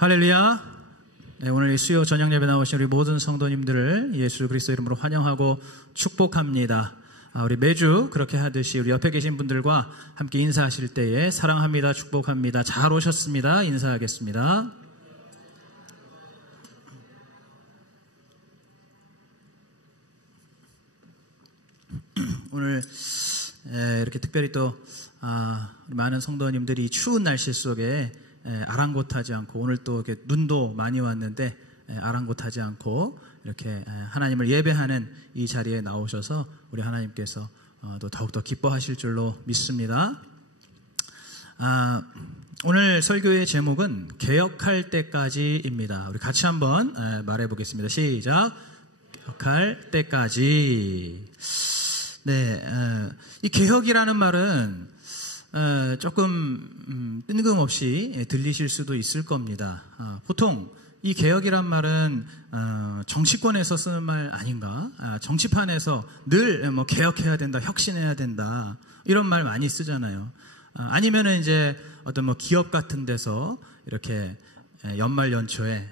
할렐루야. 네, 오늘 수요 저녁 예배 나오신 우리 모든 성도님들을 예수 그리스도 이름으로 환영하고 축복합니다. 우리 매주 그렇게 하듯이 우리 옆에 계신 분들과 함께 인사하실 때에 사랑합니다, 축복합니다, 잘 오셨습니다 인사하겠습니다. 오늘 이렇게 특별히 또 많은 성도님들이 추운 날씨 속에 아랑곳하지 않고, 오늘 또 이렇게 눈도 많이 왔는데 아랑곳하지 않고 이렇게 하나님을 예배하는 이 자리에 나오셔서 우리 하나님께서 또 더욱더 기뻐하실 줄로 믿습니다. 오늘 설교의 제목은 개혁할 때까지입니다. 우리 같이 한번 말해 보겠습니다. 시작. 개혁할 때까지. 네, 이 개혁이라는 말은 조금 뜬금없이 들리실 수도 있을 겁니다. 보통 이 개혁이란 말은 정치권에서 쓰는 말 아닌가? 정치판에서 늘 뭐 개혁해야 된다, 혁신해야 된다, 이런 말 많이 쓰잖아요. 아니면은 이제 어떤 뭐 기업 같은 데서 이렇게 연말 연초에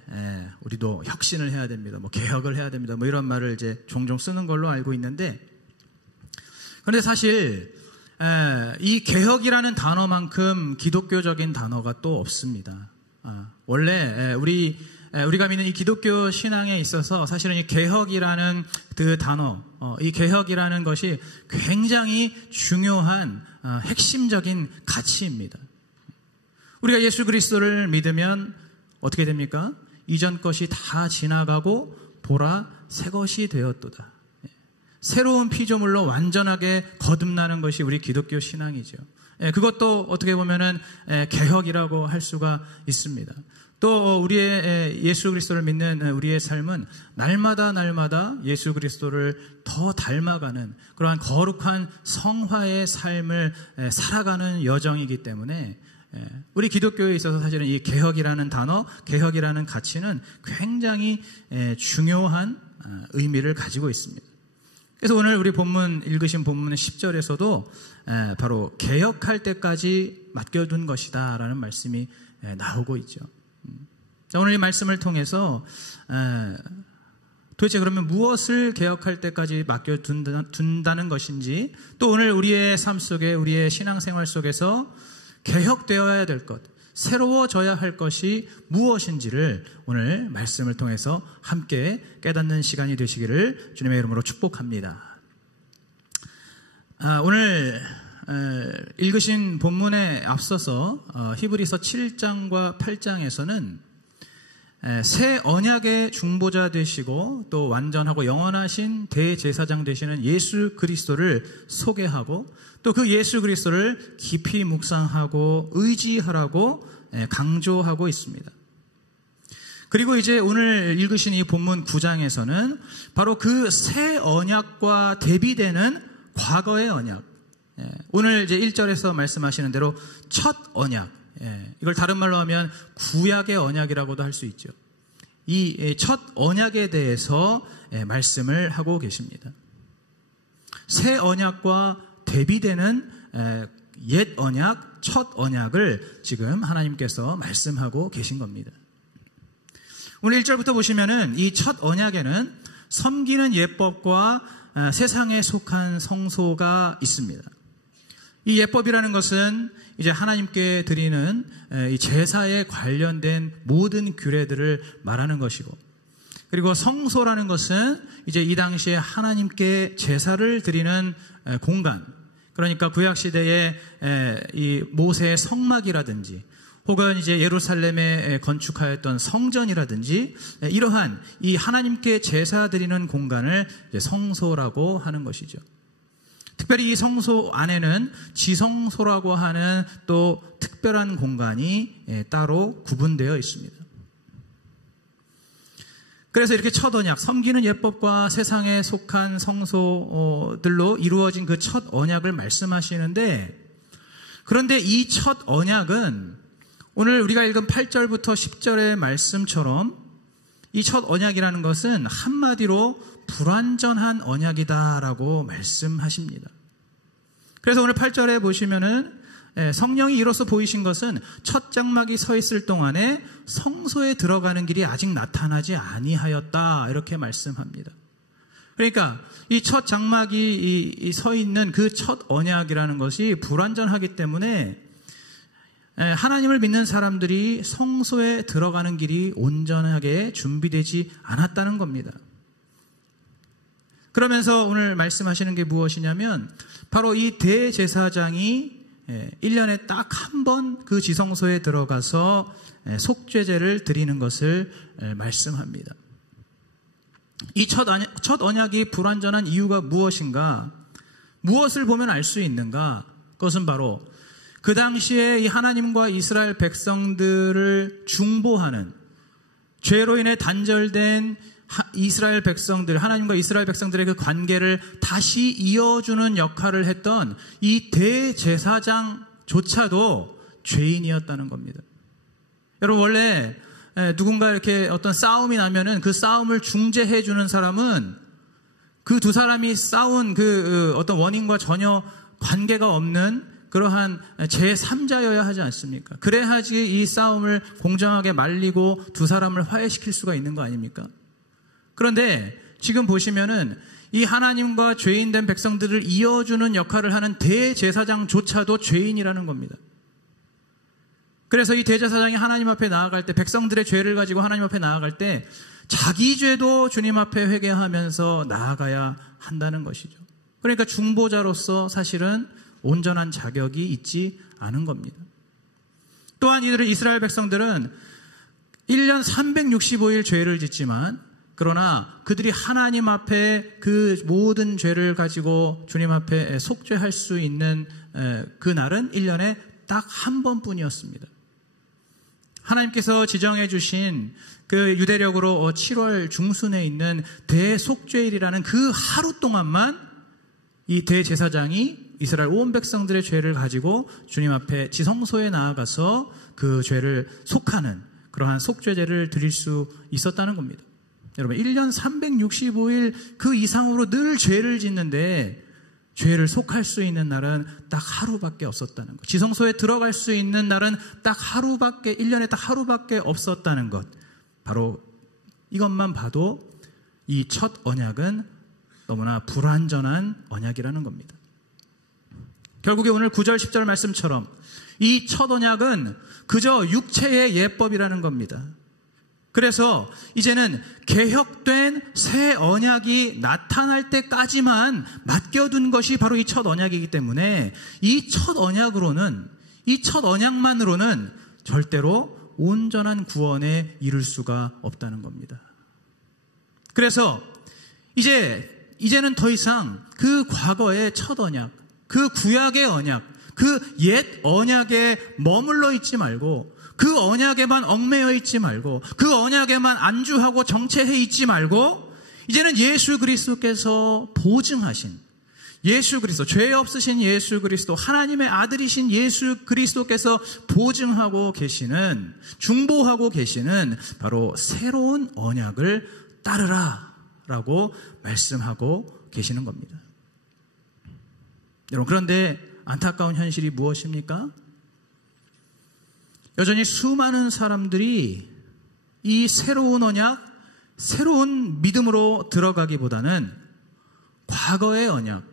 우리도 혁신을 해야 됩니다, 뭐 개혁을 해야 됩니다, 뭐 이런 말을 이제 종종 쓰는 걸로 알고 있는데, 그런데 사실 이 개혁이라는 단어만큼 기독교적인 단어가 또 없습니다. 원래 우리가 믿는 이 기독교 신앙에 있어서 사실은 이 개혁이라는 그 단어, 이 개혁이라는 것이 굉장히 중요한 핵심적인 가치입니다. 우리가 예수 그리스도를 믿으면 어떻게 됩니까? 이전 것이 다 지나가고 보라 새 것이 되었도다. 새로운 피조물로 완전하게 거듭나는 것이 우리 기독교 신앙이죠. 그것도 어떻게 보면은 개혁이라고 할 수가 있습니다. 또 우리의 예수 그리스도를 믿는 우리의 삶은 날마다 예수 그리스도를 더 닮아가는 그러한 거룩한 성화의 삶을 살아가는 여정이기 때문에 우리 기독교에 있어서 사실은 이 개혁이라는 단어, 개혁이라는 가치는 굉장히 중요한 의미를 가지고 있습니다. 그래서 오늘 우리 본문 읽으신 본문 10절에서도 바로 개혁할 때까지 맡겨둔 것이다 라는 말씀이 나오고 있죠. 오늘 이 말씀을 통해서 도대체 그러면 무엇을 개혁할 때까지 맡겨둔다는 것인지, 또 오늘 우리의 삶 속에, 우리의 신앙생활 속에서 개혁되어야 될 것, 새로워져야 할 것이 무엇인지를 오늘 말씀을 통해서 함께 깨닫는 시간이 되시기를 주님의 이름으로 축복합니다. 오늘 읽으신 본문에 앞서서 히브리서 7장과 8장에서는 새 언약의 중보자 되시고 또 완전하고 영원하신 대제사장 되시는 예수 그리스도를 소개하고, 또 그 예수 그리스도를 깊이 묵상하고 의지하라고 강조하고 있습니다. 그리고 이제 오늘 읽으신 이 본문 9장에서는 바로 그 새 언약과 대비되는 과거의 언약, 오늘 이제 1절에서 말씀하시는 대로 첫 언약, 이걸 다른 말로 하면 구약의 언약이라고도 할 수 있죠. 이 첫 언약에 대해서 말씀을 하고 계십니다. 새 언약과 대비되는 옛 언약, 첫 언약을 지금 하나님께서 말씀하고 계신 겁니다. 오늘 1절부터 보시면은 이 첫 언약에는 섬기는 예법과 세상에 속한 성소가 있습니다. 이 예법이라는 것은 이제 하나님께 드리는 이 제사에 관련된 모든 규례들을 말하는 것이고, 그리고 성소라는 것은 이제 이 당시에 하나님께 제사를 드리는 공간, 그러니까 구약시대에 이 모세의 성막이라든지 혹은 이제 예루살렘에 건축하였던 성전이라든지 이러한 이 하나님께 제사 드리는 공간을 이제 성소라고 하는 것이죠. 특별히 이 성소 안에는 지성소라고 하는 또 특별한 공간이 따로 구분되어 있습니다. 그래서 이렇게 첫 언약, 섬기는 예법과 세상에 속한 성소들로 이루어진 그 첫 언약을 말씀하시는데, 그런데 이 첫 언약은 오늘 우리가 읽은 8절부터 10절의 말씀처럼 이 첫 언약이라는 것은 한마디로 불완전한 언약이다라고 말씀하십니다. 그래서 오늘 8절에 보시면은 성령이 이로써 보이신 것은 첫 장막이 서 있을 동안에 성소에 들어가는 길이 아직 나타나지 아니하였다, 이렇게 말씀합니다. 그러니까 이 첫 장막이 서 있는 그 첫 언약이라는 것이 불완전하기 때문에 하나님을 믿는 사람들이 성소에 들어가는 길이 온전하게 준비되지 않았다는 겁니다. 그러면서 오늘 말씀하시는 게 무엇이냐면 바로 이 대제사장이 1년에 딱 한 번 그 지성소에 들어가서 속죄제를 드리는 것을 말씀합니다. 이 첫 언약이 불완전한 이유가 무엇인가? 무엇을 보면 알 수 있는가? 그것은 바로 그 당시에 이 하나님과 이스라엘 백성들을 중보하는, 죄로 인해 단절된 이스라엘 백성들, 하나님과 이스라엘 백성들의 그 관계를 다시 이어주는 역할을 했던 이 대제사장조차도 죄인이었다는 겁니다. 여러분, 원래 누군가 이렇게 어떤 싸움이 나면은 그 싸움을 중재해 주는 사람은 그 두 사람이 싸운 그 어떤 원인과 전혀 관계가 없는 그러한 제3자여야 하지 않습니까? 그래야지 이 싸움을 공정하게 말리고 두 사람을 화해시킬 수가 있는 거 아닙니까? 그런데 지금 보시면은 이 하나님과 죄인된 백성들을 이어주는 역할을 하는 대제사장조차도 죄인이라는 겁니다. 그래서 이 대제사장이 하나님 앞에 나아갈 때, 백성들의 죄를 가지고 하나님 앞에 나아갈 때 자기 죄도 주님 앞에 회개하면서 나아가야 한다는 것이죠. 그러니까 중보자로서 사실은 온전한 자격이 있지 않은 겁니다. 또한 이스라엘 백성들은 1년 365일 죄를 짓지만, 그러나 그들이 하나님 앞에 그 모든 죄를 가지고 주님 앞에 속죄할 수 있는 그 날은 1년에 딱 한 번뿐이었습니다. 하나님께서 지정해 주신 그 유대력으로 7월 중순에 있는 대속죄일이라는 그 하루 동안만 이 대제사장이 이스라엘 온 백성들의 죄를 가지고 주님 앞에 지성소에 나아가서 그 죄를 속하는 그러한 속죄제를 드릴 수 있었다는 겁니다. 여러분, 1년 365일 그 이상으로 늘 죄를 짓는데 죄를 속할 수 있는 날은 딱 하루밖에 없었다는 것. 지성소에 들어갈 수 있는 날은 딱 하루밖에, 1년에 딱 하루밖에 없었다는 것. 바로 이것만 봐도 이 첫 언약은 너무나 불완전한 언약이라는 겁니다. 결국에 오늘 9절 10절 말씀처럼 이 첫 언약은 그저 육체의 예법이라는 겁니다. 그래서 이제는 개혁된 새 언약이 나타날 때까지만 맡겨둔 것이 바로 이 첫 언약이기 때문에 이 첫 언약으로는, 이 첫 언약만으로는 절대로 온전한 구원에 이를 수가 없다는 겁니다. 그래서 이제는 더 이상 그 과거의 첫 언약, 그 구약의 언약, 그 옛 언약에 머물러 있지 말고, 그 언약에만 얽매여 있지 말고, 그 언약에만 안주하고 정체해 있지 말고, 이제는 예수 그리스도께서 보증하신, 예수 그리스도, 죄 없으신 예수 그리스도, 하나님의 아들이신 예수 그리스도께서 보증하고 계시는, 중보하고 계시는 바로 새로운 언약을 따르라 라고 말씀하고 계시는 겁니다. 여러분, 그런데 안타까운 현실이 무엇입니까? 여전히 수많은 사람들이 이 새로운 언약, 새로운 믿음으로 들어가기보다는 과거의 언약,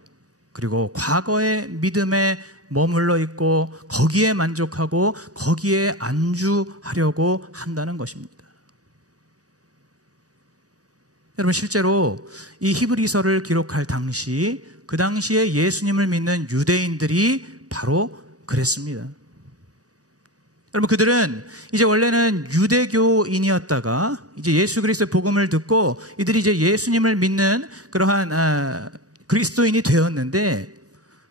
그리고 과거의 믿음에 머물러 있고 거기에 만족하고 거기에 안주하려고 한다는 것입니다. 여러분, 실제로 이 히브리서를 기록할 당시, 그 당시에 예수님을 믿는 유대인들이 바로 그랬습니다. 여러분, 그들은 이제 원래는 유대교인이었다가 이제 예수 그리스도의 복음을 듣고 이들이 이제 예수님을 믿는 그러한 그리스도인이 되었는데,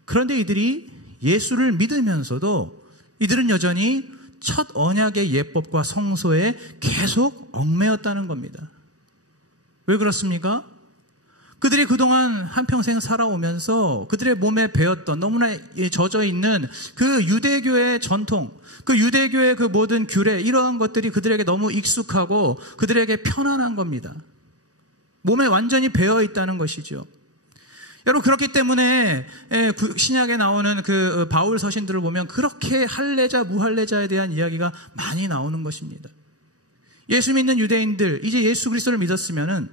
그런데 이들이 예수를 믿으면서도 이들은 여전히 첫 언약의 예법과 성소에 계속 얽매였다는 겁니다. 왜 그렇습니까? 그들이 그동안 한평생 살아오면서 그들의 몸에 배었던, 너무나 젖어 있는 그 유대교의 전통, 그 유대교의 그 모든 규례, 이러한 것들이 그들에게 너무 익숙하고 그들에게 편안한 겁니다. 몸에 완전히 배어 있다는 것이죠. 여러분, 그렇기 때문에 신약에 나오는 그 바울 서신들을 보면 그렇게 할례자, 무할례자에 대한 이야기가 많이 나오는 것입니다. 예수 믿는 유대인들, 이제 예수 그리스도를 믿었으면은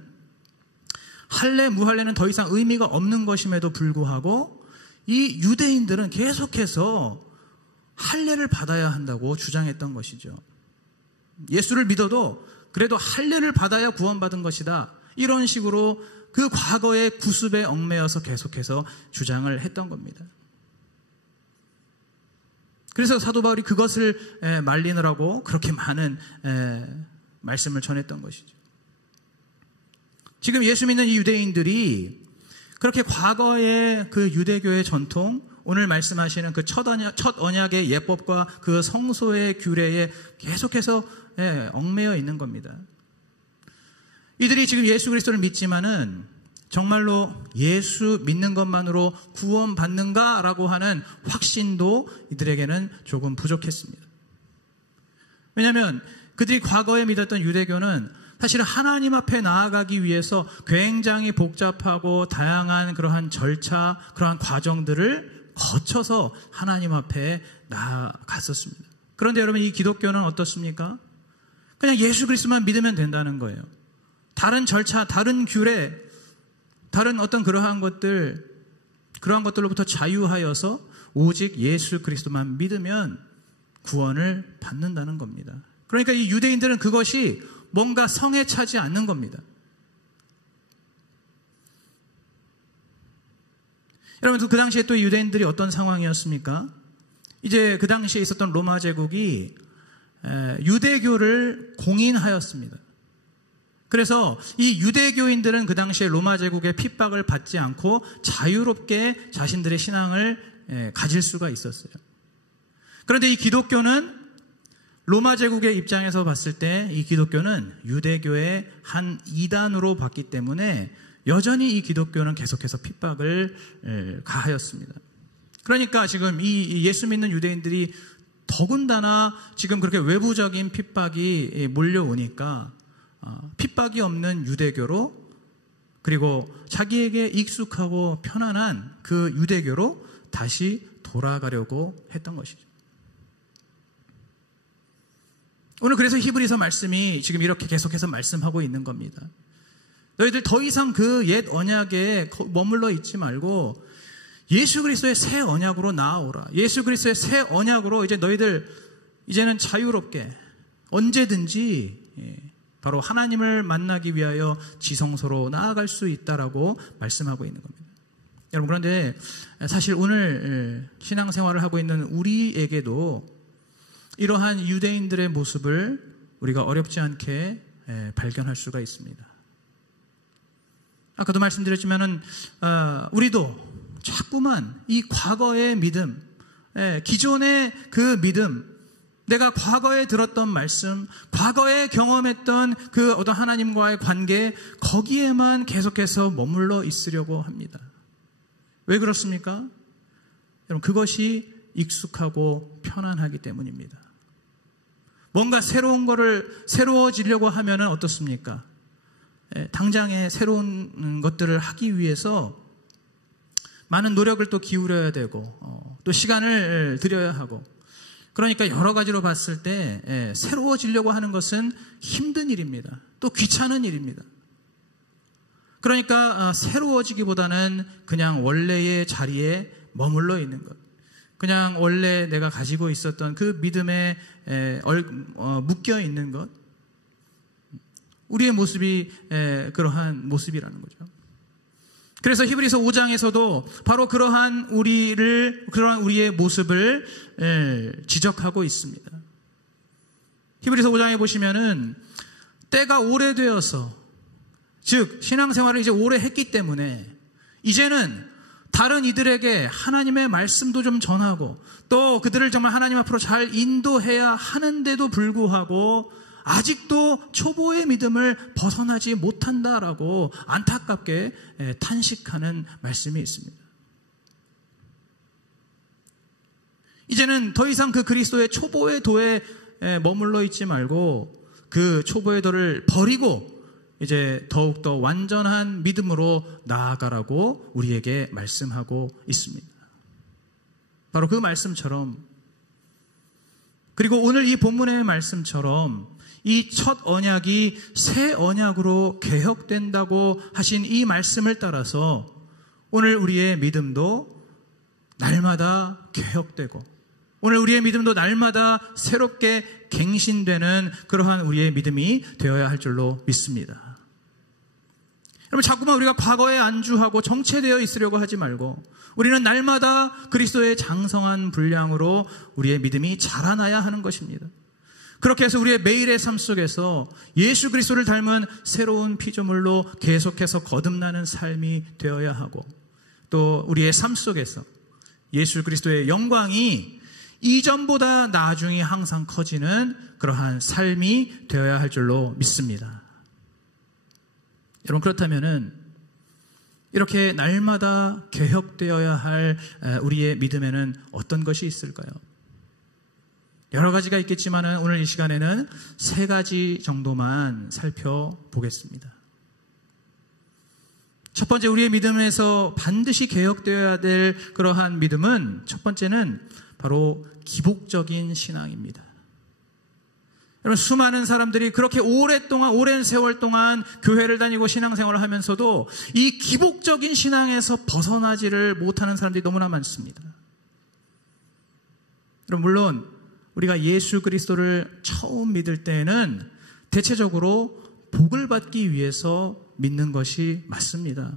할례, 무할례는 더 이상 의미가 없는 것임에도 불구하고 이 유대인들은 계속해서 할례를 받아야 한다고 주장했던 것이죠. 예수를 믿어도 그래도 할례를 받아야 구원받은 것이다, 이런 식으로 그 과거의 구습에 얽매여서 계속해서 주장을 했던 겁니다. 그래서 사도 바울이 그것을 말리느라고 그렇게 많은 말씀을 전했던 것이죠. 지금 예수 믿는 이 유대인들이 그렇게 과거의 그 유대교의 전통, 오늘 말씀하시는 그 첫 언약의 예법과 그 성소의 규례에 계속해서 얽매여 있는 겁니다. 이들이 지금 예수 그리스도를 믿지만은 정말로 예수 믿는 것만으로 구원받는가라고 하는 확신도 이들에게는 조금 부족했습니다. 왜냐하면 그들이 과거에 믿었던 유대교는 사실 하나님 앞에 나아가기 위해서 굉장히 복잡하고 다양한 그러한 절차, 그러한 과정들을 거쳐서 하나님 앞에 나아갔었습니다. 그런데 여러분, 이 기독교는 어떻습니까? 그냥 예수 그리스도만 믿으면 된다는 거예요. 다른 절차, 다른 규례, 다른 어떤 그러한 것들로부터 자유하여서 오직 예수 그리스도만 믿으면 구원을 받는다는 겁니다. 그러니까 이 유대인들은 그것이 뭔가 성에 차지 않는 겁니다. 여러분, 그 당시에 또 유대인들이 어떤 상황이었습니까? 이제 그 당시에 있었던 로마 제국이 유대교를 공인하였습니다. 그래서 이 유대교인들은 그 당시에 로마 제국의 핍박을 받지 않고 자유롭게 자신들의 신앙을 가질 수가 있었어요. 그런데 이 기독교는 로마 제국의 입장에서 봤을 때 이 기독교는 유대교의 한 이단으로 봤기 때문에 여전히 이 기독교는 계속해서 핍박을 가하였습니다. 그러니까 지금 이 예수 믿는 유대인들이 더군다나 지금 그렇게 외부적인 핍박이 몰려오니까 핍박이 없는 유대교로, 그리고 자기에게 익숙하고 편안한 그 유대교로 다시 돌아가려고 했던 것이죠. 오늘 그래서 히브리서 말씀이 지금 이렇게 계속해서 말씀하고 있는 겁니다. 너희들 더 이상 그 옛 언약에 머물러 있지 말고 예수 그리스도의 새 언약으로 나아오라. 예수 그리스도의 새 언약으로 이제 너희들 이제는 자유롭게 언제든지 바로 하나님을 만나기 위하여 지성소로 나아갈 수 있다라고 말씀하고 있는 겁니다. 여러분, 그런데 사실 오늘 신앙생활을 하고 있는 우리에게도 이러한 유대인들의 모습을 우리가 어렵지 않게 발견할 수가 있습니다. 아까도 말씀드렸지만은 우리도 자꾸만 이 과거의 믿음, 기존의 그 믿음, 내가 과거에 들었던 말씀, 과거에 경험했던 그 어떤 하나님과의 관계, 거기에만 계속해서 머물러 있으려고 합니다. 왜 그렇습니까? 여러분, 그것이 익숙하고 편안하기 때문입니다. 뭔가 새로워지려고 하면은 어떻습니까? 당장에 새로운 것들을 하기 위해서 많은 노력을 또 기울여야 되고, 또 시간을 들여야 하고, 그러니까 여러 가지로 봤을 때 새로워지려고 하는 것은 힘든 일입니다. 또 귀찮은 일입니다. 그러니까 새로워지기보다는 그냥 원래의 자리에 머물러 있는 것, 그냥 원래 내가 가지고 있었던 그 믿음에 묶여 있는 것, 우리의 모습이 그러한 모습이라는 거죠. 그래서 히브리서 5장에서도 바로 그러한 우리의 모습을 지적하고 있습니다. 히브리서 5장에 보시면은 때가 오래되어서, 즉 신앙생활을 이제 오래 했기 때문에 이제는 다른 이들에게 하나님의 말씀도 좀 전하고 또 그들을 정말 하나님 앞으로 잘 인도해야 하는데도 불구하고 아직도 초보의 믿음을 벗어나지 못한다라고 안타깝게 탄식하는 말씀이 있습니다. 이제는 더 이상 그 그리스도의 초보의 도에 머물러 있지 말고 그 초보의 도를 버리고 이제 더욱더 완전한 믿음으로 나아가라고 우리에게 말씀하고 있습니다. 바로 그 말씀처럼, 그리고 오늘 이 본문의 말씀처럼 이 첫 언약이 새 언약으로 개혁된다고 하신 이 말씀을 따라서 오늘 우리의 믿음도 날마다 개혁되고 오늘 우리의 믿음도 날마다 새롭게 갱신되는 그러한 우리의 믿음이 되어야 할 줄로 믿습니다. 여러분, 자꾸만 우리가 과거에 안주하고 정체되어 있으려고 하지 말고 우리는 날마다 그리스도의 장성한 분량으로 우리의 믿음이 자라나야 하는 것입니다. 그렇게 해서 우리의 매일의 삶 속에서 예수 그리스도를 닮은 새로운 피조물로 계속해서 거듭나는 삶이 되어야 하고, 또 우리의 삶 속에서 예수 그리스도의 영광이 이전보다 나중에 항상 커지는 그러한 삶이 되어야 할 줄로 믿습니다. 여러분, 그렇다면은 이렇게 날마다 개혁되어야 할 우리의 믿음에는 어떤 것이 있을까요? 여러 가지가 있겠지만 오늘 이 시간에는 3가지 정도만 살펴보겠습니다. 첫 번째, 우리의 믿음에서 반드시 개혁되어야 될 그러한 믿음은, 첫 번째는 바로 기복적인 신앙입니다. 여러분, 수많은 사람들이 그렇게 오랜 세월 동안 교회를 다니고 신앙생활을 하면서도 이 기복적인 신앙에서 벗어나지를 못하는 사람들이 너무나 많습니다. 여러분, 물론 우리가 예수 그리스도를 처음 믿을 때에는 대체적으로 복을 받기 위해서 믿는 것이 맞습니다.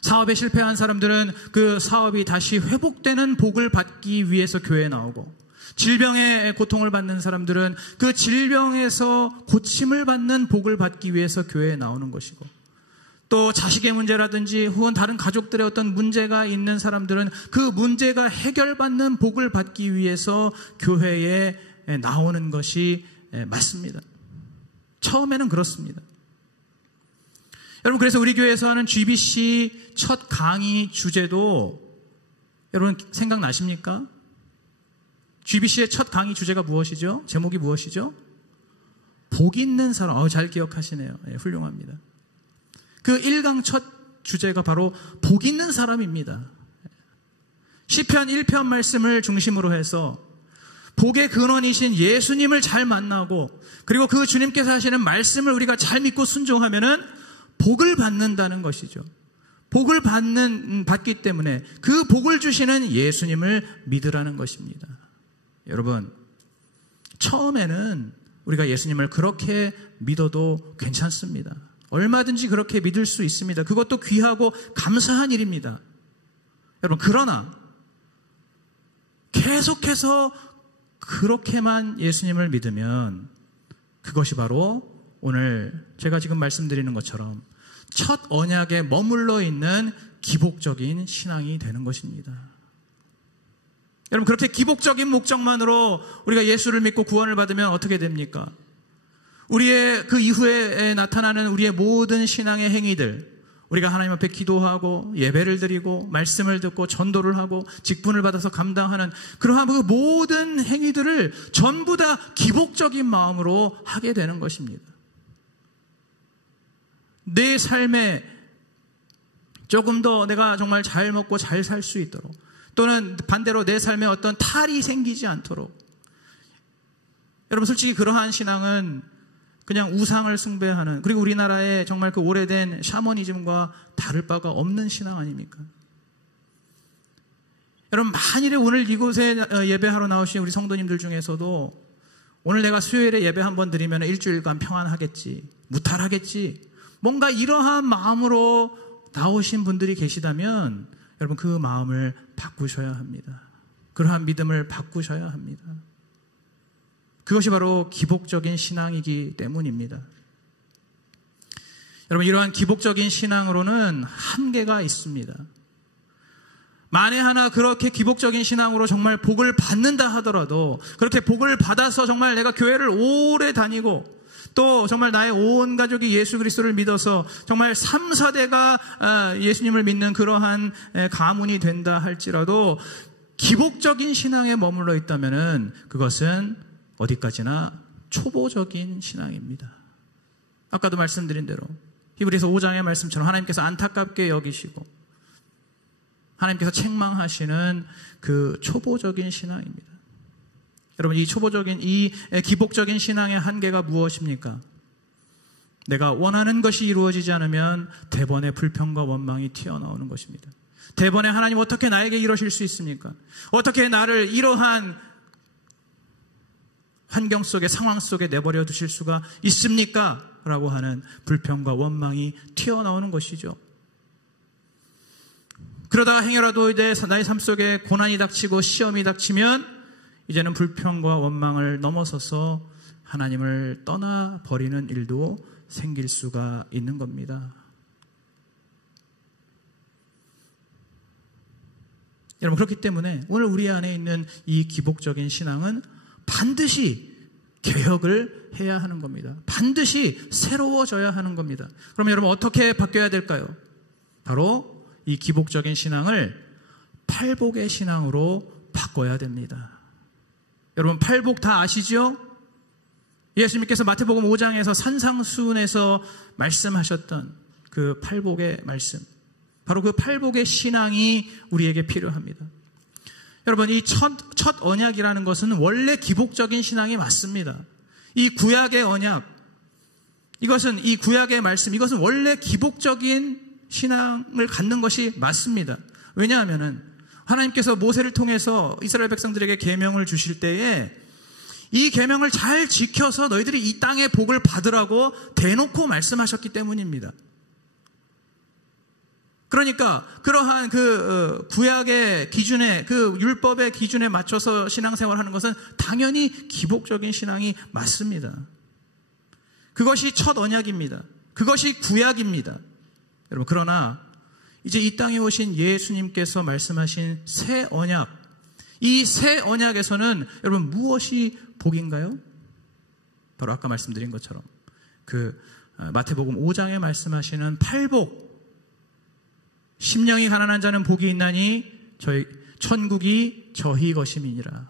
사업에 실패한 사람들은 그 사업이 다시 회복되는 복을 받기 위해서 교회에 나오고, 질병의 고통을 받는 사람들은 그 질병에서 고침을 받는 복을 받기 위해서 교회에 나오는 것이고, 또 자식의 문제라든지 혹은 다른 가족들의 어떤 문제가 있는 사람들은 그 문제가 해결받는 복을 받기 위해서 교회에 나오는 것이 맞습니다. 처음에는 그렇습니다. 여러분, 그래서 우리 교회에서 하는 GBC 첫 강의 주제도 여러분 생각나십니까? GBC의 첫 강의 주제가 무엇이죠? 제목이 무엇이죠? 복 있는 사람. 잘 기억하시네요. 훌륭합니다. 그 1강 첫 주제가 바로 복 있는 사람입니다. 시편 1편 말씀을 중심으로 해서 복의 근원이신 예수님을 잘 만나고, 그리고 그 주님께서 하시는 말씀을 우리가 잘 믿고 순종하면은 복을 받는다는 것이죠. 복을 받기 때문에 그 복을 주시는 예수님을 믿으라는 것입니다. 여러분, 처음에는 우리가 예수님을 그렇게 믿어도 괜찮습니다. 얼마든지 그렇게 믿을 수 있습니다. 그것도 귀하고 감사한 일입니다. 여러분, 그러나 계속해서 그렇게만 예수님을 믿으면 그것이 바로 오늘 제가 지금 말씀드리는 것처럼 첫 언약에 머물러 있는 기복적인 신앙이 되는 것입니다. 여러분, 그렇게 기복적인 목적만으로 우리가 예수를 믿고 구원을 받으면 어떻게 됩니까? 우리의 그 이후에 나타나는 우리의 모든 신앙의 행위들, 우리가 하나님 앞에 기도하고 예배를 드리고 말씀을 듣고 전도를 하고 직분을 받아서 감당하는 그러한 그 모든 행위들을 전부 다 기복적인 마음으로 하게 되는 것입니다. 내 삶에 조금 더 내가 정말 잘 먹고 잘 살 수 있도록, 또는 반대로 내 삶에 어떤 탈이 생기지 않도록. 여러분, 솔직히 그러한 신앙은 그냥 우상을 숭배하는, 그리고 우리나라의 정말 그 오래된 샤머니즘과 다를 바가 없는 신앙 아닙니까? 여러분, 만일에 오늘 이곳에 예배하러 나오신 우리 성도님들 중에서도 오늘 내가 수요일에 예배 한번 드리면 일주일간 평안하겠지, 무탈하겠지, 뭔가 이러한 마음으로 나오신 분들이 계시다면 여러분, 그 마음을 바꾸셔야 합니다. 그러한 믿음을 바꾸셔야 합니다. 그것이 바로 기복적인 신앙이기 때문입니다. 여러분, 이러한 기복적인 신앙으로는 한계가 있습니다. 만에 하나 그렇게 기복적인 신앙으로 정말 복을 받는다 하더라도, 그렇게 복을 받아서 정말 내가 교회를 오래 다니고 또 정말 나의 온 가족이 예수 그리스도를 믿어서 정말 3, 4대가 예수님을 믿는 그러한 가문이 된다 할지라도 기복적인 신앙에 머물러 있다면은 그것은 어디까지나 초보적인 신앙입니다. 아까도 말씀드린 대로 히브리서 5장의 말씀처럼 하나님께서 안타깝게 여기시고 하나님께서 책망하시는 그 초보적인 신앙입니다. 여러분, 이 초보적인, 이 기복적인 신앙의 한계가 무엇입니까? 내가 원하는 것이 이루어지지 않으면 대번에 불평과 원망이 튀어나오는 것입니다. 대번에 하나님 어떻게 나에게 이러실 수 있습니까? 어떻게 나를 이러한 환경 속에, 상황 속에 내버려 두실 수가 있습니까? 라고 하는 불평과 원망이 튀어나오는 것이죠. 그러다가 행여라도 이제 나의 삶 속에 고난이 닥치고 시험이 닥치면 이제는 불평과 원망을 넘어서서 하나님을 떠나버리는 일도 생길 수가 있는 겁니다. 여러분, 그렇기 때문에 오늘 우리 안에 있는 이 기복적인 신앙은 반드시 개혁을 해야 하는 겁니다. 반드시 새로워져야 하는 겁니다. 그럼 여러분, 어떻게 바뀌어야 될까요? 바로 이 기복적인 신앙을 팔복의 신앙으로 바꿔야 됩니다. 여러분, 팔복 다 아시죠? 예수님께서 마태복음 5장에서 산상수훈에서 말씀하셨던 그 팔복의 말씀, 바로 그 팔복의 신앙이 우리에게 필요합니다. 여러분, 이 첫 언약이라는 것은 원래 기복적인 신앙이 맞습니다. 이 구약의 언약, 이것은 이 구약의 말씀, 이것은 원래 기복적인 신앙을 갖는 것이 맞습니다. 왜냐하면은 하나님께서 모세를 통해서 이스라엘 백성들에게 계명을 주실 때에 이 계명을 잘 지켜서 너희들이 이 땅의 복을 받으라고 대놓고 말씀하셨기 때문입니다. 그러니까 그러한 그 구약의 기준에, 그 율법의 기준에 맞춰서 신앙생활하는 것은 당연히 기복적인 신앙이 맞습니다. 그것이 첫 언약입니다. 그것이 구약입니다. 여러분, 그러나 이제 이 땅에 오신 예수님께서 말씀하신 새 언약, 이 새 언약에서는 여러분 무엇이 복인가요? 바로 아까 말씀드린 것처럼 그 마태복음 5장에 말씀하시는 팔복, 심령이 가난한 자는 복이 있나니 저희 천국이 저희 것임이니라.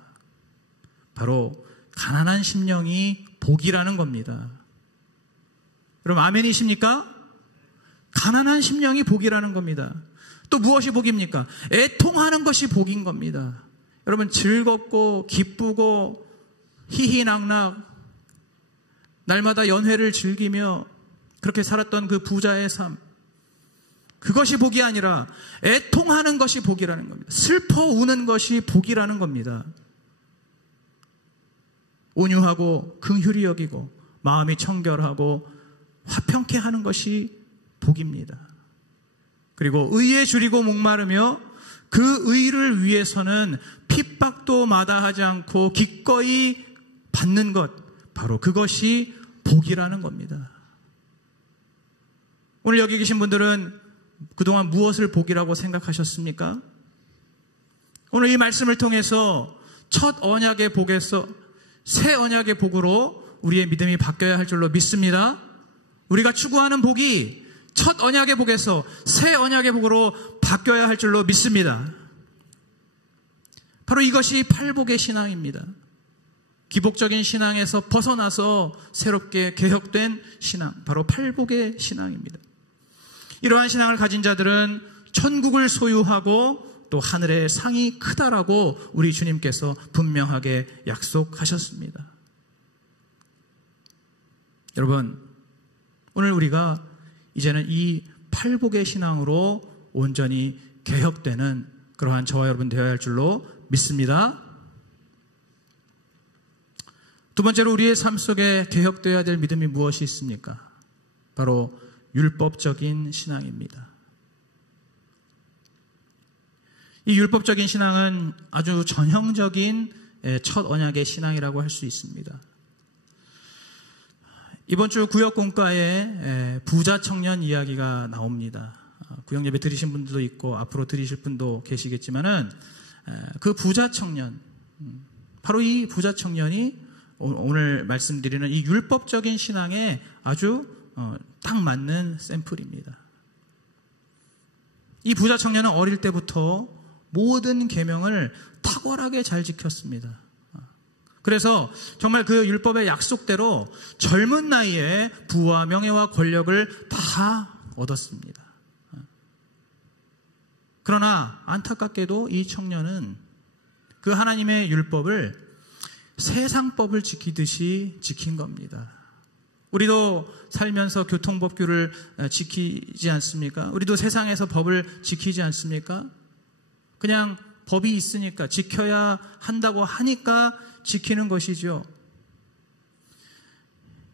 바로 가난한 심령이 복이라는 겁니다. 여러분, 아멘이십니까? 가난한 심령이 복이라는 겁니다. 또 무엇이 복입니까? 애통하는 것이 복인 겁니다. 여러분, 즐겁고 기쁘고 희희낙낙 날마다 연회를 즐기며 그렇게 살았던 그 부자의 삶, 그것이 복이 아니라 애통하는 것이 복이라는 겁니다. 슬퍼 우는 것이 복이라는 겁니다. 온유하고 긍휼히 여기고 마음이 청결하고 화평케 하는 것이 복입니다. 그리고 의에 줄이고 목마르며 그 의를 위해서는 핍박도 마다하지 않고 기꺼이 받는 것, 바로 그것이 복이라는 겁니다. 오늘 여기 계신 분들은 그동안 무엇을 복이라고 생각하셨습니까? 오늘 이 말씀을 통해서 첫 언약의 복에서 새 언약의 복으로 우리의 믿음이 바뀌어야 할 줄로 믿습니다. 우리가 추구하는 복이 첫 언약의 복에서 새 언약의 복으로 바뀌어야 할 줄로 믿습니다. 바로 이것이 팔복의 신앙입니다. 기복적인 신앙에서 벗어나서 새롭게 개혁된 신앙, 바로 팔복의 신앙입니다. 이러한 신앙을 가진 자들은 천국을 소유하고 또 하늘의 상이 크다라고 우리 주님께서 분명하게 약속하셨습니다. 여러분, 오늘 우리가 이제는 이 팔복의 신앙으로 온전히 개혁되는 그러한 저와 여러분 되어야 할 줄로 믿습니다. 두 번째로 우리의 삶 속에 개혁되어야 될 믿음이 무엇이 있습니까? 바로 율법적인 신앙입니다. 이 율법적인 신앙은 아주 전형적인 첫 언약의 신앙이라고 할 수 있습니다. 이번 주 구역공과에 부자 청년 이야기가 나옵니다. 구역 예배 들으신 분들도 있고 앞으로 들으실 분도 계시겠지만은 그 부자 청년, 바로 이 부자 청년이 오늘 말씀드리는 이 율법적인 신앙에 아주 딱 맞는 샘플입니다. 이 부자 청년은 어릴 때부터 모든 계명을 탁월하게 잘 지켰습니다. 그래서 정말 그 율법의 약속대로 젊은 나이에 부와 명예와 권력을 다 얻었습니다. 그러나 안타깝게도 이 청년은 그 하나님의 율법을 세상법을 지키듯이 지킨 겁니다. 우리도 살면서 교통법규를 지키지 않습니까? 우리도 세상에서 법을 지키지 않습니까? 그냥 법이 있으니까, 지켜야 한다고 하니까 지키는 것이죠.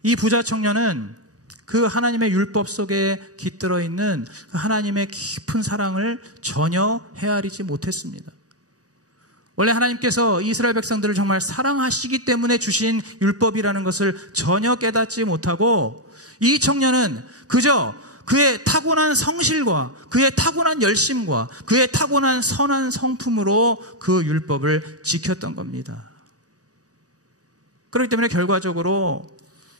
이 부자 청년은 그 하나님의 율법 속에 깃들어 있는 그 하나님의 깊은 사랑을 전혀 헤아리지 못했습니다. 원래 하나님께서 이스라엘 백성들을 정말 사랑하시기 때문에 주신 율법이라는 것을 전혀 깨닫지 못하고, 이 청년은 그저 그의 타고난 성실과 그의 타고난 열심과 그의 타고난 선한 성품으로 그 율법을 지켰던 겁니다. 그렇기 때문에 결과적으로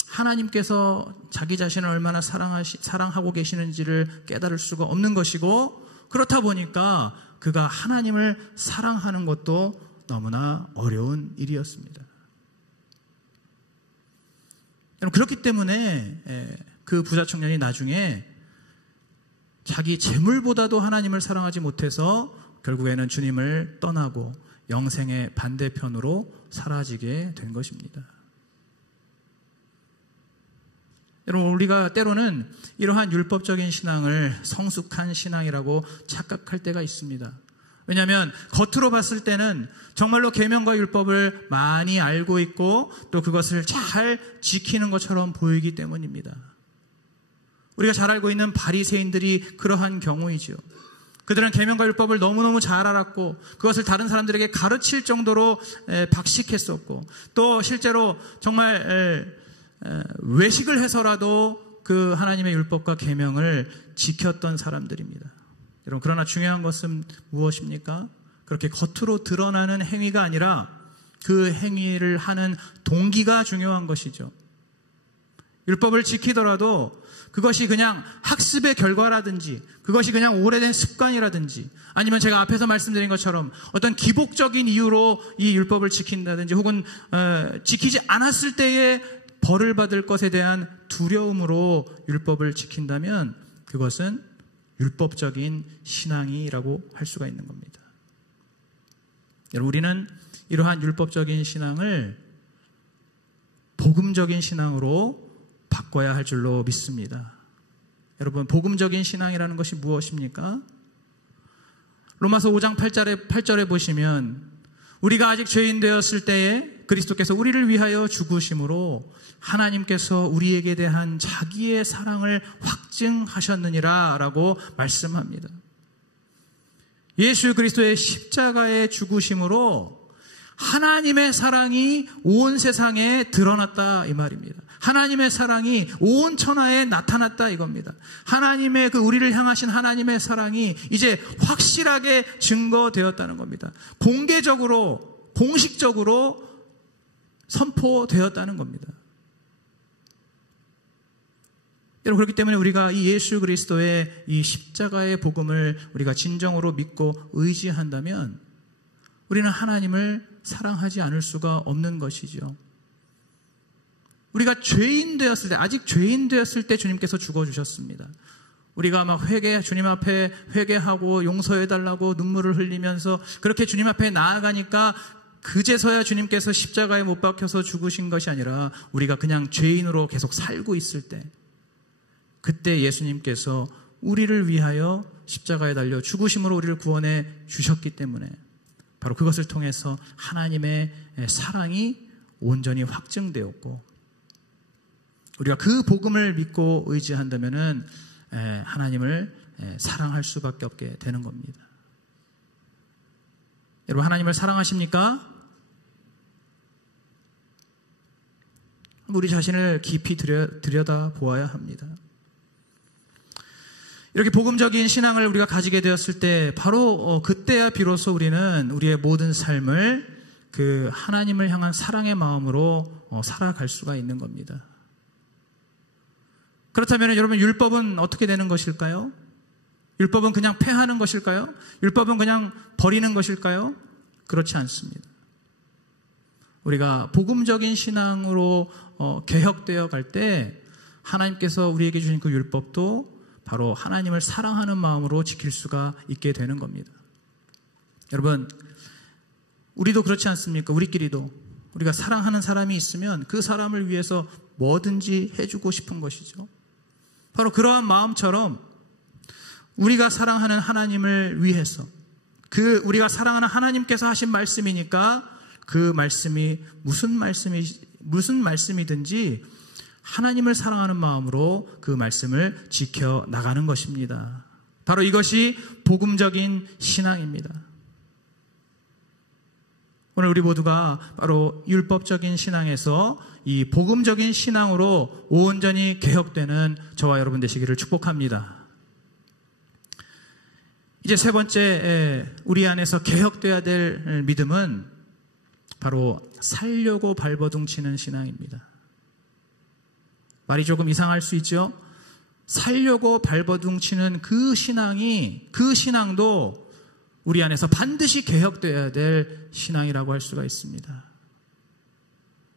하나님께서 자기 자신을 얼마나 사랑하고 계시는지를 깨달을 수가 없는 것이고, 그렇다 보니까 그가 하나님을 사랑하는 것도 너무나 어려운 일이었습니다. 그렇기 때문에 그 부자 청년이 나중에 자기 재물보다도 하나님을 사랑하지 못해서 결국에는 주님을 떠나고 영생의 반대편으로 사라지게 된 것입니다. 여러분, 우리가 때로는 이러한 율법적인 신앙을 성숙한 신앙이라고 착각할 때가 있습니다. 왜냐하면 겉으로 봤을 때는 정말로 계명과 율법을 많이 알고 있고 또 그것을 잘 지키는 것처럼 보이기 때문입니다. 우리가 잘 알고 있는 바리새인들이 그러한 경우이죠. 그들은 계명과 율법을 너무너무 잘 알았고 그것을 다른 사람들에게 가르칠 정도로 박식했었고, 또 실제로 정말 외식을 해서라도 그 하나님의 율법과 계명을 지켰던 사람들입니다. 여러분, 그러나 중요한 것은 무엇입니까? 그렇게 겉으로 드러나는 행위가 아니라 그 행위를 하는 동기가 중요한 것이죠. 율법을 지키더라도 그것이 그냥 학습의 결과라든지 그것이 그냥 오래된 습관이라든지 아니면 제가 앞에서 말씀드린 것처럼 어떤 기복적인 이유로 이 율법을 지킨다든지 혹은 지키지 않았을 때에 벌을 받을 것에 대한 두려움으로 율법을 지킨다면 그것은 율법적인 신앙이라고 할 수가 있는 겁니다. 여러분, 우리는 이러한 율법적인 신앙을 복음적인 신앙으로 바꿔야 할 줄로 믿습니다. 여러분, 복음적인 신앙이라는 것이 무엇입니까? 로마서 5장 8절에 보시면 우리가 아직 죄인 되었을 때에 그리스도께서 우리를 위하여 죽으심으로 하나님께서 우리에게 대한 자기의 사랑을 확증하셨느니라 라고 말씀합니다. 예수 그리스도의 십자가의 죽으심으로 하나님의 사랑이 온 세상에 드러났다 이 말입니다. 하나님의 사랑이 온 천하에 나타났다 이겁니다. 하나님의 그 우리를 향하신 하나님의 사랑이 이제 확실하게 증거되었다는 겁니다. 공개적으로 공식적으로 선포되었다는 겁니다. 여러분, 그렇기 때문에 우리가 이 예수 그리스도의 이 십자가의 복음을 우리가 진정으로 믿고 의지한다면 우리는 하나님을 사랑하지 않을 수가 없는 것이죠. 우리가 죄인 되었을 때, 아직 죄인 되었을 때 주님께서 죽어주셨습니다. 우리가 막 주님 앞에 회개하고 용서해달라고 눈물을 흘리면서 그렇게 주님 앞에 나아가니까 그제서야 주님께서 십자가에 못 박혀서 죽으신 것이 아니라 우리가 그냥 죄인으로 계속 살고 있을 때, 그때 예수님께서 우리를 위하여 십자가에 달려 죽으심으로 우리를 구원해 주셨기 때문에 바로 그것을 통해서 하나님의 사랑이 온전히 확증되었고, 우리가 그 복음을 믿고 의지한다면은 하나님을 사랑할 수밖에 없게 되는 겁니다. 여러분, 하나님을 사랑하십니까? 우리 자신을 깊이 들여다 보아야 합니다. 이렇게 복음적인 신앙을 우리가 가지게 되었을 때 바로 그때야 비로소 우리는 우리의 모든 삶을 그 하나님을 향한 사랑의 마음으로 살아갈 수가 있는 겁니다. 그렇다면 여러분, 율법은 어떻게 되는 것일까요? 율법은 그냥 폐하는 것일까요? 율법은 그냥 버리는 것일까요? 그렇지 않습니다. 우리가 복음적인 신앙으로 개혁되어 갈 때 하나님께서 우리에게 주신 그 율법도 바로 하나님을 사랑하는 마음으로 지킬 수가 있게 되는 겁니다. 여러분, 우리도 그렇지 않습니까? 우리끼리도 우리가 사랑하는 사람이 있으면 그 사람을 위해서 뭐든지 해주고 싶은 것이죠. 바로 그러한 마음처럼 우리가 사랑하는 하나님을 위해서, 우리가 사랑하는 하나님께서 하신 말씀이니까 그 말씀이 무슨 말씀이든지 하나님을 사랑하는 마음으로 그 말씀을 지켜나가는 것입니다. 바로 이것이 복음적인 신앙입니다. 오늘 우리 모두가 바로 율법적인 신앙에서 이 복음적인 신앙으로 온전히 개혁되는 저와 여러분 되시기를 축복합니다. 이제 세 번째 우리 안에서 개혁되어야 될 믿음은 바로 살려고 발버둥치는 신앙입니다. 말이 조금 이상할 수 있죠? 살려고 발버둥치는 그 신앙도 우리 안에서 반드시 개혁되어야 될 신앙이라고 할 수가 있습니다.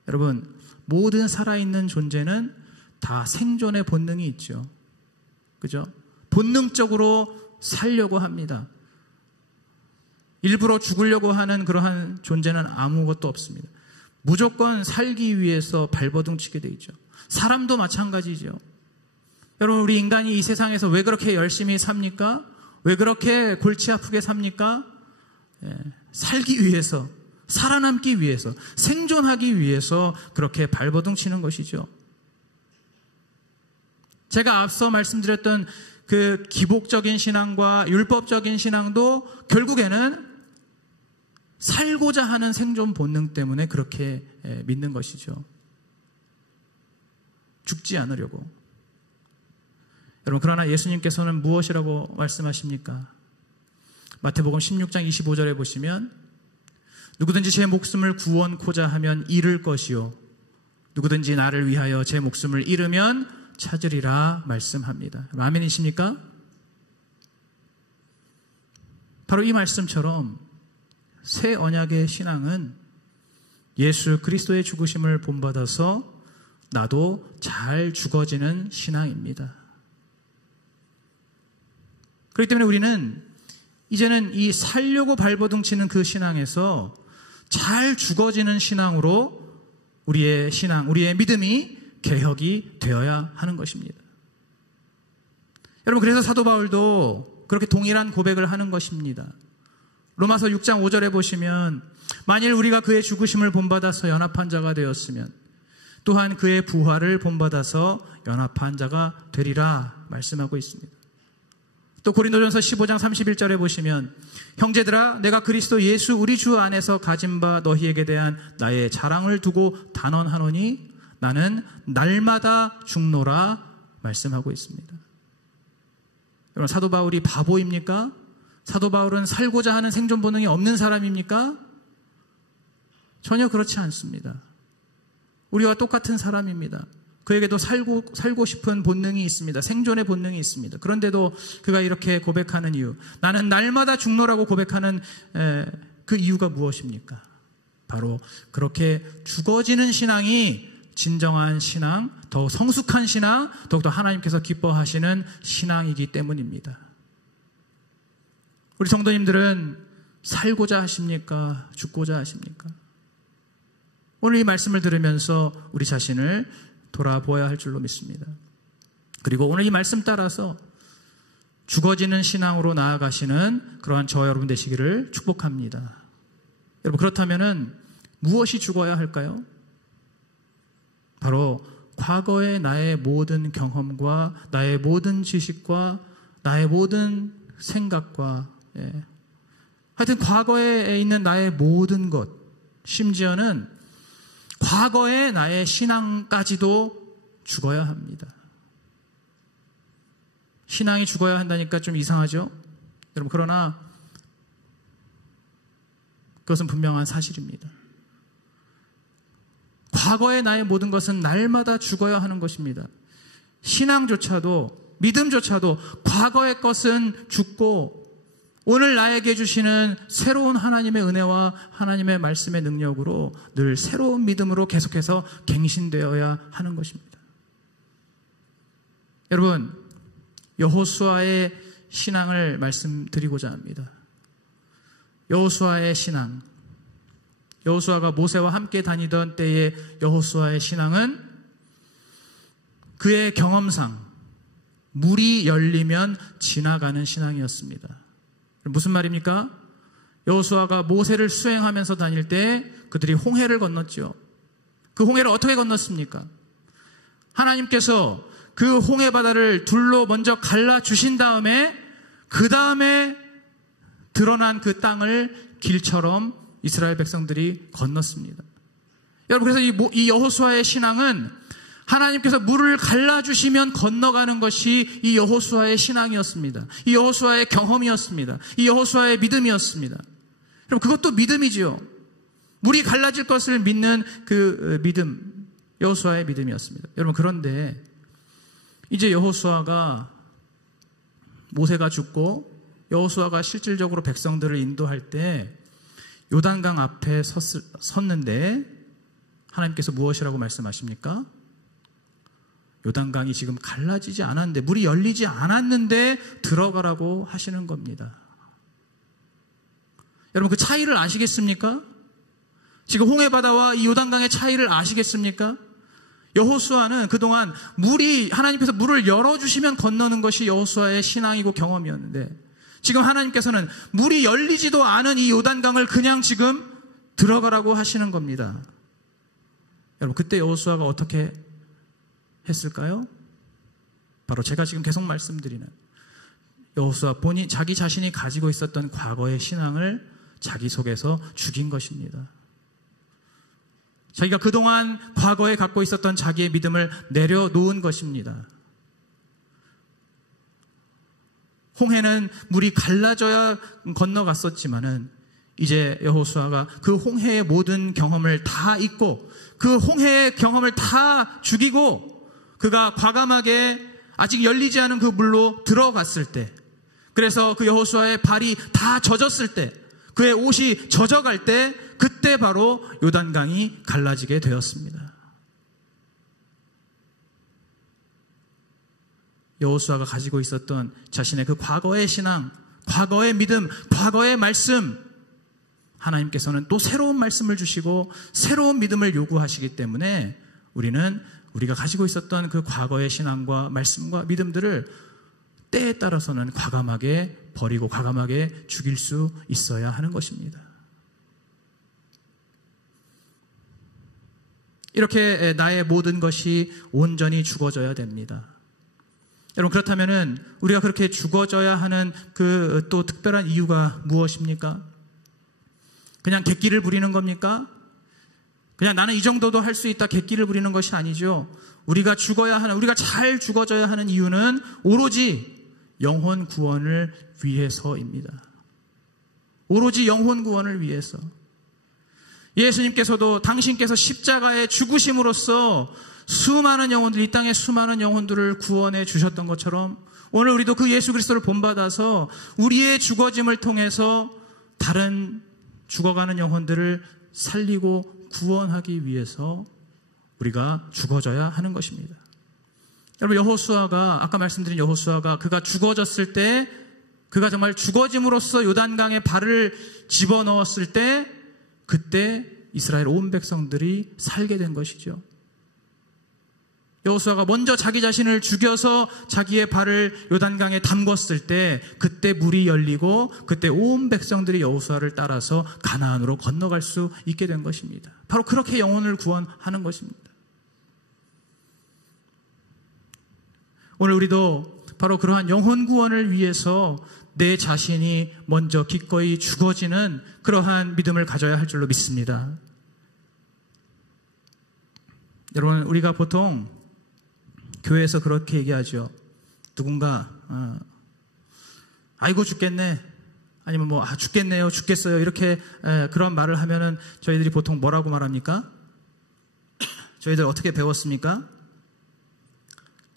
여러분, 모든 살아있는 존재는 다 생존의 본능이 있죠. 그죠? 본능적으로 살려고 합니다. 일부러 죽으려고 하는 그러한 존재는 아무것도 없습니다. 무조건 살기 위해서 발버둥치게 돼 있죠. 사람도 마찬가지죠. 여러분, 우리 인간이 이 세상에서 왜 그렇게 열심히 삽니까? 왜 그렇게 골치 아프게 삽니까? 살기 위해서, 살아남기 위해서, 생존하기 위해서 그렇게 발버둥치는 것이죠. 제가 앞서 말씀드렸던 그 기복적인 신앙과 율법적인 신앙도 결국에는 살고자 하는 생존 본능 때문에 그렇게 믿는 것이죠. 죽지 않으려고. 여러분, 그러나 예수님께서는 무엇이라고 말씀하십니까? 마태복음 16장 25절에 보시면 누구든지 제 목숨을 구원코자 하면 잃을 것이요 누구든지 나를 위하여 제 목숨을 잃으면 찾으리라 말씀합니다. 아멘이십니까? 바로 이 말씀처럼 새 언약의 신앙은 예수 그리스도의 죽으심을 본받아서 나도 잘 죽어지는 신앙입니다. 그렇기 때문에 우리는 이제는 이 살려고 발버둥치는 그 신앙에서 잘 죽어지는 신앙으로 우리의 신앙, 우리의 믿음이 개혁이 되어야 하는 것입니다. 여러분, 그래서 사도 바울도 그렇게 동일한 고백을 하는 것입니다. 로마서 6장 5절에 보시면 만일 우리가 그의 죽으심을 본받아서 연합한 자가 되었으면 또한 그의 부활을 본받아서 연합한 자가 되리라 말씀하고 있습니다. 또 고린도전서 15장 31절에 보시면 형제들아 내가 그리스도 예수 우리 주 안에서 가진 바 너희에게 대한 나의 자랑을 두고 단언하노니 나는 날마다 죽노라 말씀하고 있습니다. 여러분, 사도 바울이 바보입니까? 사도 바울은 살고자 하는 생존 본능이 없는 사람입니까? 전혀 그렇지 않습니다. 우리와 똑같은 사람입니다. 그에게도 살고 싶은 본능이 있습니다. 생존의 본능이 있습니다. 그런데도 그가 이렇게 고백하는 이유, 나는 날마다 죽노라고 고백하는 그 이유가 무엇입니까? 바로 그렇게 죽어지는 신앙이 진정한 신앙, 더 성숙한 신앙, 더욱더 하나님께서 기뻐하시는 신앙이기 때문입니다. 우리 성도님들은 살고자 하십니까? 죽고자 하십니까? 오늘 이 말씀을 들으면서 우리 자신을 돌아보아야 할 줄로 믿습니다. 그리고 오늘 이 말씀 따라서 죽어지는 신앙으로 나아가시는 그러한 저와 여러분 되시기를 축복합니다. 여러분, 그렇다면은 무엇이 죽어야 할까요? 바로 과거의 나의 모든 경험과 나의 모든 지식과 나의 모든 생각과 하여튼 과거에 있는 나의 모든 것, 심지어는 과거의 나의 신앙까지도 죽어야 합니다. 신앙이 죽어야 한다니까 좀 이상하죠? 여러분, 그러나 그것은 분명한 사실입니다. 과거의 나의 모든 것은 날마다 죽어야 하는 것입니다. 신앙조차도, 믿음조차도 과거의 것은 죽고 오늘 나에게 주시는 새로운 하나님의 은혜와 하나님의 말씀의 능력으로 늘 새로운 믿음으로 계속해서 갱신되어야 하는 것입니다. 여러분, 여호수아의 신앙을 말씀드리고자 합니다. 여호수아의 신앙, 여호수아가 모세와 함께 다니던 때의 여호수아의 신앙은 그의 경험상 물이 열리면 지나가는 신앙이었습니다. 무슨 말입니까? 여호수아가 모세를 수행하면서 다닐 때 그들이 홍해를 건넜죠. 그 홍해를 어떻게 건넜습니까? 하나님께서 그 홍해 바다를 둘로 먼저 갈라주신 다음에 그 다음에 드러난 그 땅을 길처럼 이스라엘 백성들이 건넜습니다. 여러분, 그래서 이 여호수아의 신앙은 하나님께서 물을 갈라주시면 건너가는 것이 이 여호수아의 신앙이었습니다. 이 여호수아의 경험이었습니다. 이 여호수아의 믿음이었습니다. 그럼 그것도 믿음이지요. 물이 갈라질 것을 믿는 그 믿음, 여호수아의 믿음이었습니다. 여러분, 그런데 이제 여호수아가 모세가 죽고 여호수아가 실질적으로 백성들을 인도할 때 요단강 앞에 섰는데 하나님께서 무엇이라고 말씀하십니까? 요단강이 지금 갈라지지 않았는데, 물이 열리지 않았는데 들어가라고 하시는 겁니다. 여러분, 그 차이를 아시겠습니까? 지금 홍해바다와 이 요단강의 차이를 아시겠습니까? 여호수아는 그동안 하나님께서 물을 열어주시면 건너는 것이 여호수아의 신앙이고 경험이었는데, 지금 하나님께서는 물이 열리지도 않은 이 요단강을 그냥 지금 들어가라고 하시는 겁니다. 여러분, 그때 여호수아가 어떻게 했을까요? 바로 제가 지금 계속 말씀드리는 여호수아 자기 자신이 가지고 있었던 과거의 신앙을 자기 속에서 죽인 것입니다. 자기가 그동안 과거에 갖고 있었던 자기의 믿음을 내려놓은 것입니다. 홍해는 물이 갈라져야 건너갔었지만은 이제 여호수아가 그 홍해의 모든 경험을 다 잊고 그 홍해의 경험을 다 죽이고 그가 과감하게 아직 열리지 않은 그 물로 들어갔을 때, 그래서 그 여호수아의 발이 다 젖었을 때, 그의 옷이 젖어갈 때, 그때 바로 요단강이 갈라지게 되었습니다. 여호수아가 가지고 있었던 자신의 그 과거의 신앙, 과거의 믿음, 과거의 말씀, 하나님께서는 또 새로운 말씀을 주시고 새로운 믿음을 요구하시기 때문에 우리가 가지고 있었던 그 과거의 신앙과 말씀과 믿음들을 때에 따라서는 과감하게 버리고 과감하게 죽일 수 있어야 하는 것입니다. 이렇게 나의 모든 것이 온전히 죽어져야 됩니다. 여러분, 그렇다면은 우리가 그렇게 죽어져야 하는 그 또 특별한 이유가 무엇입니까? 그냥 객기를 부리는 겁니까? 그냥 나는 이 정도도 할 수 있다 객기를 부리는 것이 아니죠. 우리가 잘 죽어져야 하는 이유는 오로지 영혼 구원을 위해서입니다. 오로지 영혼 구원을 위해서. 예수님께서도 당신께서 십자가에 죽으심으로써 수많은 영혼들, 이 땅의 수많은 영혼들을 구원해 주셨던 것처럼 오늘 우리도 그 예수 그리스도를 본받아서 우리의 죽어짐을 통해서 다른 죽어가는 영혼들을 살리고 구원하기 위해서 우리가 죽어져야 하는 것입니다. 여러분, 아까 말씀드린 여호수아가 그가 죽어졌을 때, 그가 정말 죽어짐으로써 요단강에 발을 집어넣었을 때, 그때 이스라엘 온 백성들이 살게 된 것이죠. 여호수아가 먼저 자기 자신을 죽여서 자기의 발을 요단강에 담궜을 때 그때 물이 열리고 그때 온 백성들이 여호수아를 따라서 가나안으로 건너갈 수 있게 된 것입니다. 바로 그렇게 영혼을 구원하는 것입니다. 오늘 우리도 바로 그러한 영혼 구원을 위해서 내 자신이 먼저 기꺼이 죽어지는 그러한 믿음을 가져야 할 줄로 믿습니다. 여러분, 우리가 보통 교회에서 그렇게 얘기하죠. 누군가 아이고 죽겠네, 아니면 죽겠네요, 죽겠어요, 이렇게 그런 말을 하면은 저희들이 보통 뭐라고 말합니까? 저희들 어떻게 배웠습니까?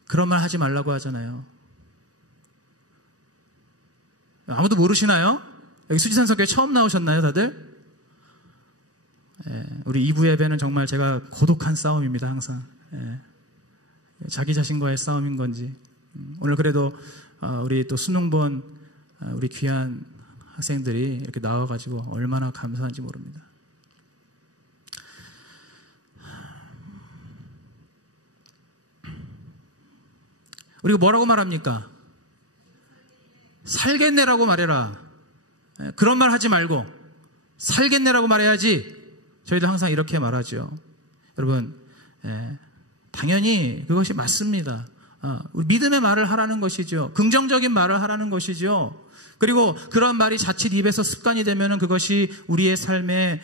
그런 말 하지 말라고 하잖아요. 아무도 모르시나요? 여기 수지산성교회 처음 나오셨나요, 다들? 우리 2부 예배는 정말 제가 고독한 싸움입니다, 항상. 자기 자신과의 싸움인 건지. 오늘 그래도 우리 또 수능 본 우리 귀한 학생들이 이렇게 나와가지고 얼마나 감사한지 모릅니다. 우리가 뭐라고 말합니까? 살겠네라고 말해라. 그런 말 하지 말고 살겠네라고 말해야지. 저희도 항상 이렇게 말하죠. 여러분, 당연히 그것이 맞습니다. 우리 믿음의 말을 하라는 것이죠. 긍정적인 말을 하라는 것이죠. 그리고 그런 말이 자칫 입에서 습관이 되면 그것이 우리의 삶에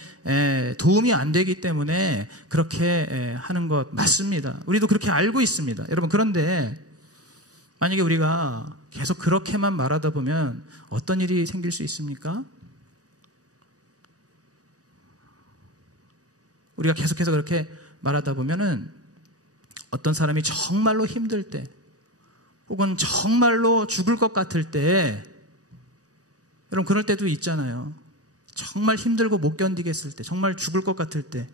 도움이 안 되기 때문에 그렇게 하는 것 맞습니다. 우리도 그렇게 알고 있습니다. 여러분, 그런데 만약에 우리가 계속 그렇게만 말하다 보면 어떤 일이 생길 수 있습니까? 우리가 계속해서 그렇게 말하다 보면은 어떤 사람이 정말로 힘들 때 혹은 정말로 죽을 것 같을 때, 여러분 그럴 때도 있잖아요. 정말 힘들고 못 견디겠을 때, 정말 죽을 것 같을 때,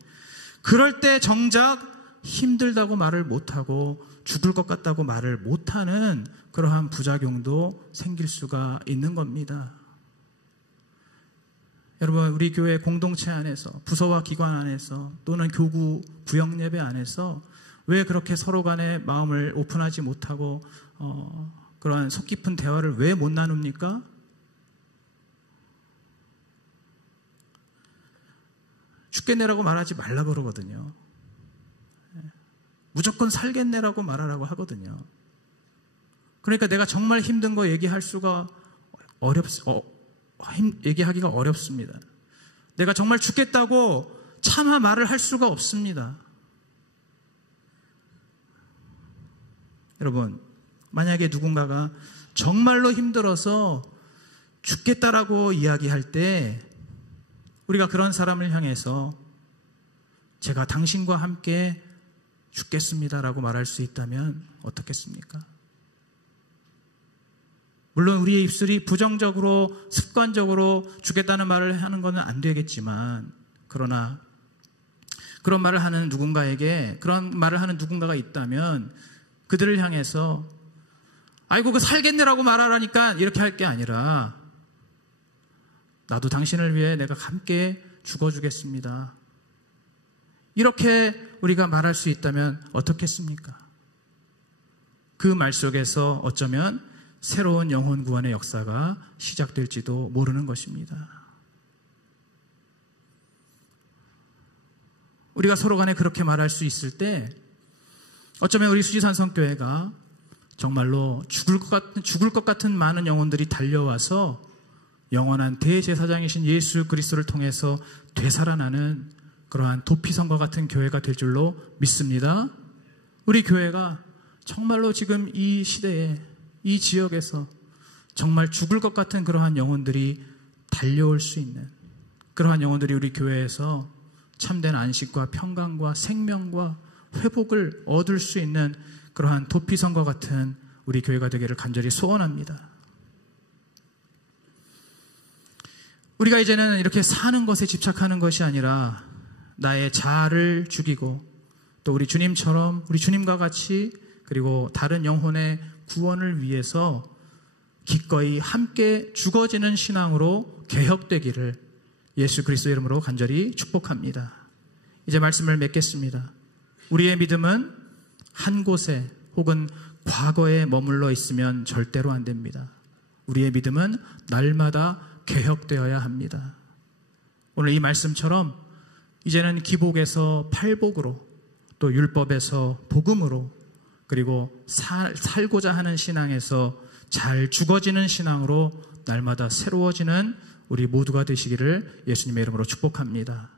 그럴 때 정작 힘들다고 말을 못하고 죽을 것 같다고 말을 못하는 그러한 부작용도 생길 수가 있는 겁니다. 여러분, 우리 교회 공동체 안에서, 부서와 기관 안에서, 또는 교구 구역예배 안에서 왜 그렇게 서로 간에 마음을 오픈하지 못하고 그러한 속 깊은 대화를 왜 못 나눕니까? 죽겠네라고 말하지 말라 그러거든요. 무조건 살겠네라고 말하라고 하거든요. 그러니까 내가 정말 힘든 거 얘기할 수가 얘기하기가 어렵습니다. 내가 정말 죽겠다고 차마 말을 할 수가 없습니다. 여러분, 만약에 누군가가 정말로 힘들어서 죽겠다라고 이야기할 때 우리가 그런 사람을 향해서 제가 당신과 함께 죽겠습니다라고 말할 수 있다면 어떻겠습니까? 물론 우리의 입술이 부정적으로 습관적으로 죽겠다는 말을 하는 것은 안 되겠지만, 그러나 그런 말을 하는 누군가에게, 그런 말을 하는 누군가가 있다면 그들을 향해서 아이고 그 살겠네라고 말하라니까 이렇게 할 게 아니라 나도 당신을 위해 내가 함께 죽어주겠습니다. 이렇게 우리가 말할 수 있다면 어떻겠습니까? 그 말 속에서 어쩌면 새로운 영혼 구원의 역사가 시작될지도 모르는 것입니다. 우리가 서로 간에 그렇게 말할 수 있을 때 어쩌면 우리 수지산성교회가 정말로 죽을 것 같은 많은 영혼들이 달려와서 영원한 대제사장이신 예수 그리스도를 통해서 되살아나는 그러한 도피성과 같은 교회가 될 줄로 믿습니다. 우리 교회가 정말로 지금 이 시대에 이 지역에서 정말 죽을 것 같은 그러한 영혼들이 달려올 수 있는, 그러한 영혼들이 우리 교회에서 참된 안식과 평강과 생명과 회복을 얻을 수 있는 그러한 도피성과 같은 우리 교회가 되기를 간절히 소원합니다. 우리가 이제는 이렇게 사는 것에 집착하는 것이 아니라 나의 자아를 죽이고 또 우리 주님처럼, 우리 주님과 같이, 그리고 다른 영혼의 구원을 위해서 기꺼이 함께 죽어지는 신앙으로 개혁되기를 예수 그리스도 이름으로 간절히 축복합니다. 이제 말씀을 맺겠습니다. 우리의 믿음은 한 곳에 혹은 과거에 머물러 있으면 절대로 안 됩니다. 우리의 믿음은 날마다 개혁되어야 합니다. 오늘 이 말씀처럼 이제는 기복에서 팔복으로, 또 율법에서 복음으로, 그리고 살고자 하는 신앙에서 잘 죽어지는 신앙으로 날마다 새로워지는 우리 모두가 되시기를 예수님의 이름으로 축복합니다.